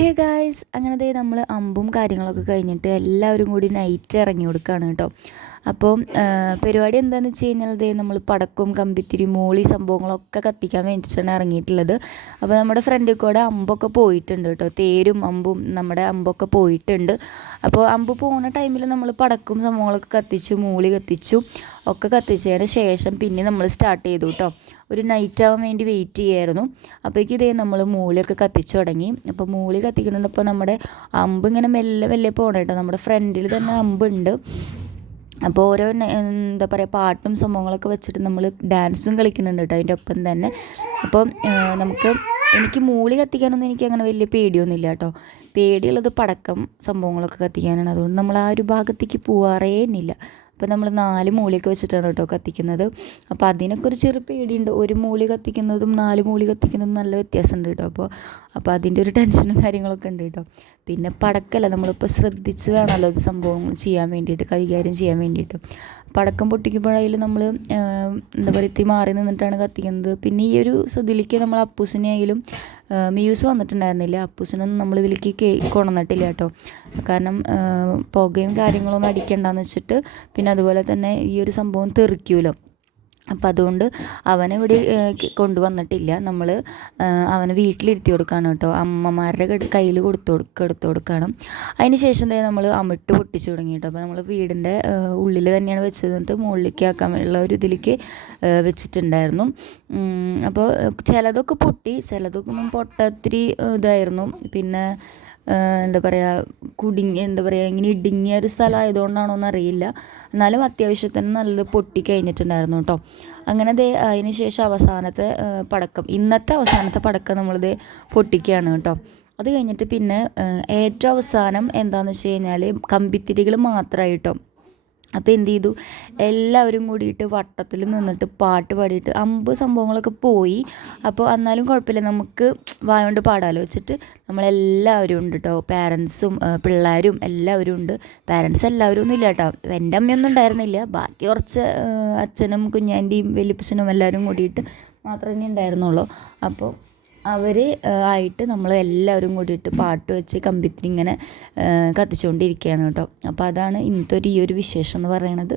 Hey guys, അങ്ങനെ ദേ നമ്മൾ അമ്പും കാര്യങ്ങളൊക്കെ കഴിഞ്ഞിട്ട് എല്ലാവരും കൂടി നൈറ്റ് ഇറങ്ങി കൊടുക്കുകയാണ് കേട്ടോ. അപ്പോൾ പരിപാടി എന്താണെന്ന് വെച്ച് കഴിഞ്ഞാൽ ദേ നമ്മൾ പടക്കവും കമ്പിത്തിരി മൂളി സംഭവങ്ങളൊക്കെ കത്തിക്കാൻ വേണ്ടിയിട്ടാണ് ഇറങ്ങിയിട്ടുള്ളത്. അപ്പോൾ നമ്മുടെ ഫ്രണ്ടിൽ കൂടെ അമ്പൊക്കെ പോയിട്ടുണ്ട് കേട്ടോ. തേരും അമ്പും നമ്മുടെ അമ്പൊക്കെ പോയിട്ടുണ്ട്. അപ്പോൾ അമ്പ് പോകുന്ന ടൈമിൽ നമ്മൾ പടക്കവും സംഭവങ്ങളൊക്കെ കത്തിച്ചു, മൂളി കത്തിച്ചു, ഒക്കെ കത്തിച്ചതിന് ശേഷം പിന്നെ നമ്മൾ സ്റ്റാർട്ട് ചെയ്തു കേട്ടോ. ഒരു നൈറ്റ് ആവാൻ വേണ്ടി വെയിറ്റ് ചെയ്യായിരുന്നു. അപ്പോഴേക്കും ഇതേ നമ്മൾ മൂളിയൊക്കെ കത്തിച്ചു തുടങ്ങി. അപ്പോൾ മൂളി കത്തിക്കുന്നുണ്ടപ്പോൾ നമ്മുടെ അമ്പ് ഇങ്ങനെ മെല്ലെ മെല്ലെ പോകണം കേട്ടോ. നമ്മുടെ ഫ്രണ്ടിൽ തന്നെ അമ്പുണ്ട്. അപ്പോൾ ഓരോ എന്താ പറയുക പാട്ടും സംഭവങ്ങളൊക്കെ വെച്ചിട്ട് നമ്മൾ ഡാൻസും കളിക്കുന്നുണ്ട് കേട്ടോ അതിൻ്റെ ഒപ്പം തന്നെ. അപ്പോൾ എനിക്ക് മൂളി കത്തിക്കാനൊന്നും എനിക്ക് അങ്ങനെ വലിയ പേടിയൊന്നുമില്ല കേട്ടോ. പേടിയുള്ളത് പടക്കം സംഭവങ്ങളൊക്കെ കത്തിക്കാനാണ്. അതുകൊണ്ട് നമ്മൾ ആ ഒരു ഭാഗത്തേക്ക് പോകാറേ ഇല്ല. അപ്പോൾ നമ്മൾ 4 മൂളിയൊക്കെ വെച്ചിട്ടാണ് കേട്ടോ കത്തിക്കുന്നത്. അപ്പോൾ അതിനൊക്കെ ഒരു ചെറിയ പേടിയുണ്ട്. ഒരു മൂളി കത്തിക്കുന്നതും 4 മൂളി കത്തിക്കുന്നതും നല്ല വ്യത്യാസമുണ്ട് കേട്ടോ. അപ്പോൾ അതിൻ്റെ ഒരു ടെൻഷനും കാര്യങ്ങളൊക്കെ ഉണ്ട് കേട്ടോ. പിന്നെ പടക്കമല്ല, നമ്മളിപ്പോൾ ശ്രദ്ധിച്ച് വേണമല്ലോ അത് സംഭവം ചെയ്യാൻ വേണ്ടിയിട്ട്, കൈകാര്യം ചെയ്യാൻ വേണ്ടിയിട്ട്. പടക്കം പൊട്ടിക്കുമ്പോഴായാലും നമ്മൾ എന്താ പറയുക ഇത്തി മാറി നിന്നിട്ടാണ് കത്തിക്കുന്നത്. പിന്നെ ഈ ഒരു ഇതിലേക്ക് നമ്മൾ അപ്പൂസിനായാലും മിയൂസ് വന്നിട്ടുണ്ടായിരുന്നില്ല. അപ്പൂസിനൊന്നും നമ്മളിതിലേക്ക് കൊണ്ടുവന്നിട്ടില്ല കേട്ടോ. കാരണം പുകയും കാര്യങ്ങളൊന്നും അടിക്കണ്ടെന്ന് വെച്ചിട്ട്, പിന്നെ അതുപോലെ തന്നെ ഈ ഒരു സംഭവം തെറിക്കുമല്ലോ. അപ്പം അതുകൊണ്ട് അവനെ ഇവിടെ കൊണ്ടുവന്നിട്ടില്ല. നമ്മൾ അവനെ വീട്ടിലിരുത്തി കൊടുക്കുകയാണ് കേട്ടോ. അമ്മമാരുടെ കയ്യിൽ എടുത്തു കൊടുക്കണം. അതിന് ശേഷം തന്നെ നമ്മൾ അമിട്ട് പൊട്ടിച്ചു തുടങ്ങി കേട്ടോ. അപ്പോൾ നമ്മൾ വീടിൻ്റെ ഉള്ളിൽ തന്നെയാണ് വെച്ചത്. മുകളിലേക്ക് ആക്കാനുള്ള ഒരു ഇതിലേക്ക് വെച്ചിട്ടുണ്ടായിരുന്നു. അപ്പോൾ ചിലതൊക്കെ പൊട്ടി, ചിലതൊക്കെ ഒന്നും പൊട്ടത്തിരി ഇതായിരുന്നു. പിന്നെ എന്താ പറയുക ഇങ്ങനെ ഇടുങ്ങിയ ഒരു സ്ഥലമായതുകൊണ്ടാണോ എന്നറിയില്ല. എന്നാലും അത്യാവശ്യത്തിന് നല്ലത് പൊട്ടി കഴിഞ്ഞിട്ടുണ്ടായിരുന്നു കേട്ടോ. അങ്ങനെ അതിന് ശേഷം ഇന്നത്തെ അവസാനത്തെ പടക്കം നമ്മളിത് പൊട്ടിക്കുകയാണ് കേട്ടോ. അത് കഴിഞ്ഞിട്ട് പിന്നെ ഏറ്റവും അവസാനം എന്താണെന്ന് വെച്ച് കഴിഞ്ഞാൽ കമ്പിത്തിരികൾ മാത്രമായിട്ടോ. അപ്പോൾ എന്ത് ചെയ്തു, എല്ലാവരും കൂടിയിട്ട് വട്ടത്തിൽ നിന്നിട്ട് പാട്ട് പാടിയിട്ട് അമ്പ് സംഭവങ്ങളൊക്കെ പോയി. അപ്പോൾ എന്നാലും കുഴപ്പമില്ല, നമുക്ക് വായോണ്ട് പാടാലോ വെച്ചിട്ട് നമ്മളെല്ലാവരും ഉണ്ട് കേട്ടോ. പാരൻസും പിള്ളേരും എല്ലാവരും ഉണ്ട്. പാരൻസ് എല്ലാവരും ഒന്നും ഇല്ല കേട്ടോ. എൻ്റെ അമ്മയൊന്നും ഉണ്ടായിരുന്നില്ല. ബാക്കി കുറച്ച് അച്ഛനും കുഞ്ഞാൻ്റെയും വലിയപ്പച്ചനും എല്ലാവരും കൂടിയിട്ട് മാത്രമേ ഉണ്ടായിരുന്നുള്ളൂ. അപ്പോൾ അവർ ആയിട്ട് നമ്മൾ എല്ലാവരും കൂടിയിട്ട് പാട്ട് വെച്ച് കമ്പിത്തിരി ഇങ്ങനെ കത്തിച്ചുകൊണ്ടിരിക്കുകയാണ് കേട്ടോ. അപ്പോൾ അതാണ് ഇന്നത്തെ ഈ ഒരു വിശേഷം എന്ന് പറയണത്.